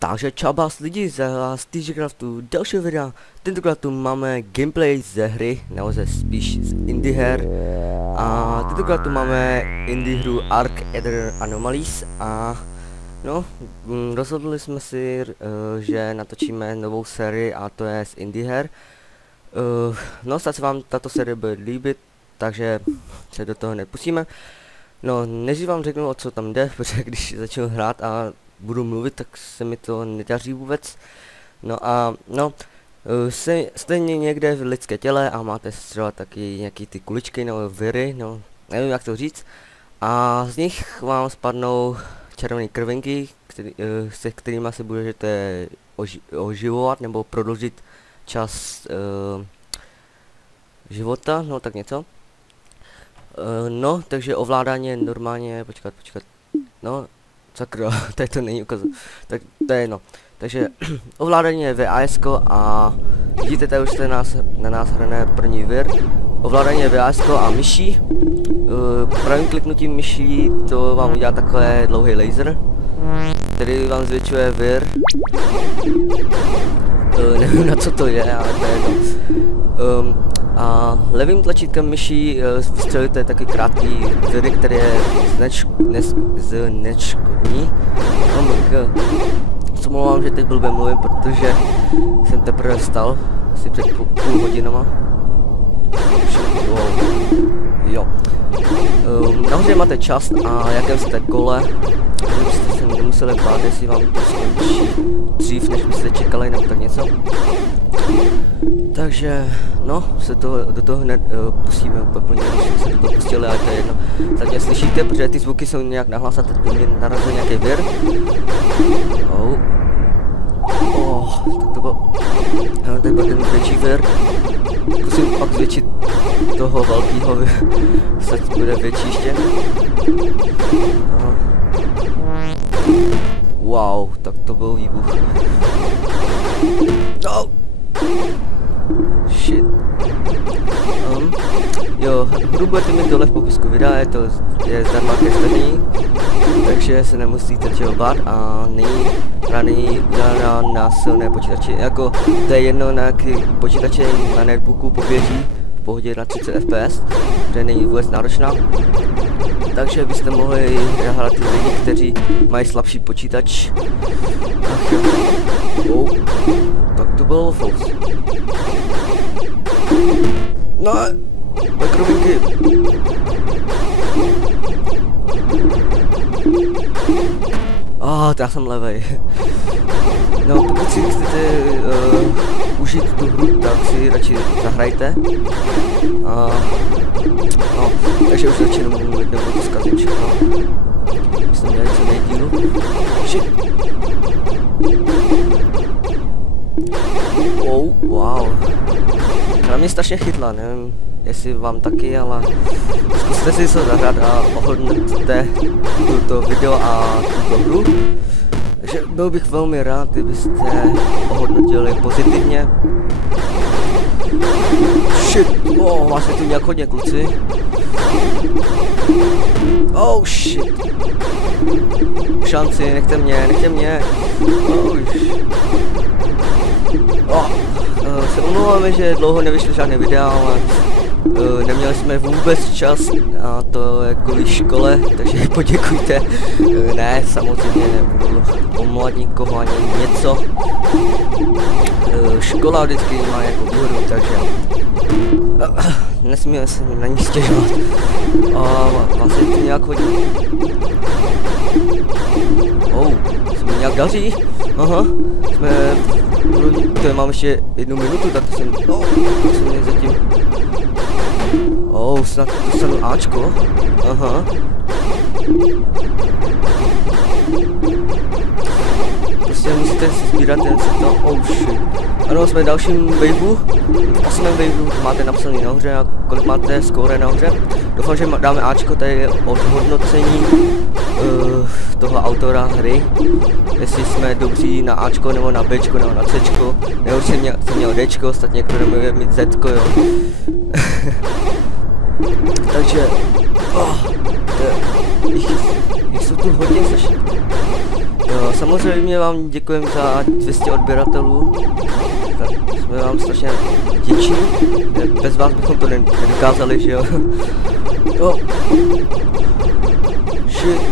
Takže čau vás lidi, za vás TGCraftu dalšího videa. Tentokrát tu máme gameplay ze hry, nebo spíš z indie her. A tentokrát tu máme indie hru Ark Ether Anomalies a no, rozhodli jsme si, že natočíme novou sérii a to je z indie her. No, snad se vám tato série bude líbit, takže se do toho nepustíme. No, než vám řeknu, o co tam jde, protože když začnu hrát a budu mluvit, tak se mi to nedaří vůbec. No a no, stejně někde v lidské těle a máte třeba taky nějaký ty kuličky nebo viry, no, nevím jak to říct. A z nich vám spadnou červené krvinky, se kterými se budete oživovat nebo prodloužit čas života, no tak něco. No, takže ovládání je normálně, počkat, no, sakra, tady to není ukazat, tak to je jedno. Takže ovládání je VAS a vidíte, tady už na nás hrané první vir. Ovládání je VAS a myší. Pravým kliknutím myší to vám udělá takhle dlouhý laser, který vám zvětšuje vir. Nevím na co to je, ale to je jedno. A levým tlačítkem myší vystřelíte taky krátký viry, který je zneškodní. Oh my god. Omlouvám, že teď blbě mluvím, protože jsem teprve vstal, asi před půl hodinama. Wow. Jo. Nahoře máte čas a jakém jste kole, byste se nemuseli bát, jestli vám to skončí dřív, než byste čekali, nebo tak něco. Takže, no, se do toho hned pustíme úplně, už se do toho pustili, ale to je jedno. Tak mě slyšíte, protože ty zvuky jsou nějak nahlas a teď by mě narazil nějaký vir. Tak to bylo, tady byl ten větší vir. Zkusím pak zvětšit toho velkýho, snad bude větší ještě. Wow, tak to byl výbuch. No. Shit. Jo, hru budete mít dole v popisku videa, je zdarma ke stažení, takže se nemusíte čeho bát a není udělaná na silné počítače, jako to je jedno na jaký počítače na netbooku poběží v pohodě na 30 fps, protože není vůbec náročná, takže byste mohli hrát ty lidi, kteří mají slabší počítač. Ach jo. Oh. Tak to bylo fous. No, mikrovinky. To já jsem levej. No, pokud si chcete užít tu hru, tak si radši zahrajte. No, takže už začínám mluvit, nebo to zkazím všechno. Jsem měl co nejdílu. Shit. Oh, wow. Na mě strašně chytla, nevím, jestli vám taky, ale zkuste si to zahrát a ohodnoťte tuto video a tuto hru. Takže byl bych velmi rád, kdybyste ohodnotili pozitivně. Shit, vás je tu nějak hodně, kluci. Oh shit. Šanci, nechte mě. Se omlouváme, že dlouho nevyšlo žádné videa, ale neměli jsme vůbec čas a to je kvůli škole, takže poděkujte. Ne, samozřejmě nebudu omlouvat nikoho ani něco. Škola vždycky má jako výhodu, takže nesmíme se na ní stěžovat. Vlastně to nějak hodí. Se mi nějak daří. Aha, to mám ještě 1 minutu, tak to jsem zatím. Snad dostanu Ačko. Aha. Prostě musíte sbírat ten seto. Shit. Ano, jsme v dalším waveu, v 8. waveu, máte napsaný nahoře a kolik máte skóre nahoře. Doufám, že dáme Ačko, tady je odhodnocení toho autora hry, jestli jsme dobří na Ačko nebo na Bčko nebo na Cčko, nebo jsem měl Dčko, ostatně někdo nemůže mít Zčko, jo. Takže, jich jsou tu hodně zaši. Jo, samozřejmě vám děkujeme za 200 odběratelů. Jsme vám strašně vděční. Bez vás bychom to nedokázali, že jo? Oh. Shit,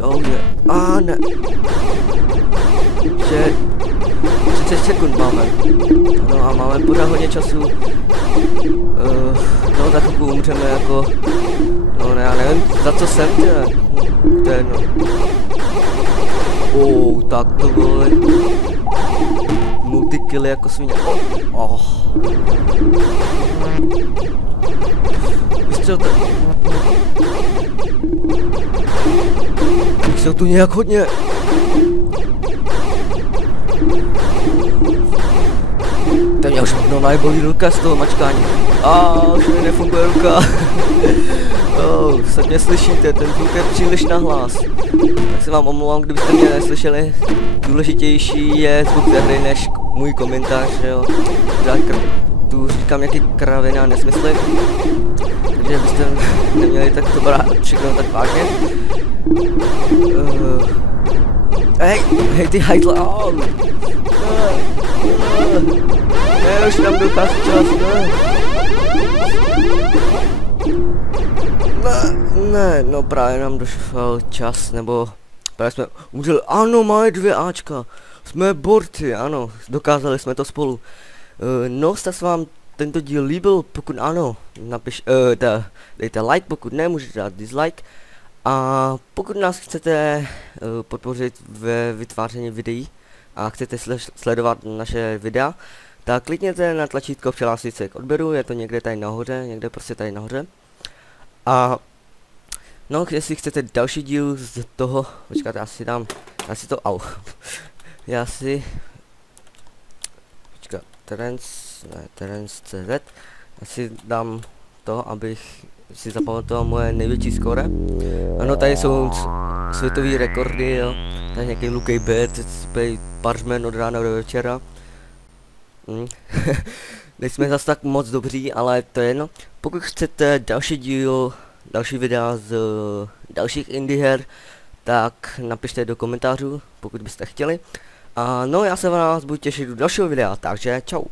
oh yeah. Ne. Že 30 sekund máme. No a máme pořád hodně času. No tak chvilku umřeme jako... No ne, já nevím, za co jsem to je jedno. Tak to bylo multikilly jako svině. Vystřelte. Jsou tu nějak hodně. To mě už najbolí ruka z toho mačkání. Už mi nefunguje ruka. Snad mě slyšíte, ten zvuk je příliš nahlas. Tak se vám omlouvám, kdybyste mě neslyšeli. Důležitější je zvuk ze hry než můj komentář, jo. Tu říkám nějaký kraviny a nesmysly. Takže byste neměli tak to brát všechno tak vážně. Hej ty hajtle, ne, už nám dochází čas, ne, no právě nám došel čas, nebo právě jsme umřeli, ano, máme 2 Ačka, jsme borci, ano, dokázali jsme to spolu. No, se vám tento díl líbil, pokud ano, dejte like, pokud ne, můžete dát dislike. A pokud nás chcete podpořit ve vytváření videí a chcete sledovat naše videa, tak klikněte na tlačítko přihlásit se k odběru, je to někde tady nahoře, někde prostě tady nahoře. A no, jestli chcete další díl z toho, počkat, já si to, počkat, Terence.cz, já si dám to, abych si zapamatoval moje největší skóre. Ano, tady jsou světové rekordy, jo. Tady nějaký Lucky Bet, Parchman od rána do večera. Nejsme zase tak moc dobří, ale to je jedno. Pokud chcete další videa z dalších indie her, tak napište do komentářů, pokud byste chtěli. A no, já se na vás budu těšit do dalšího videa, takže čau.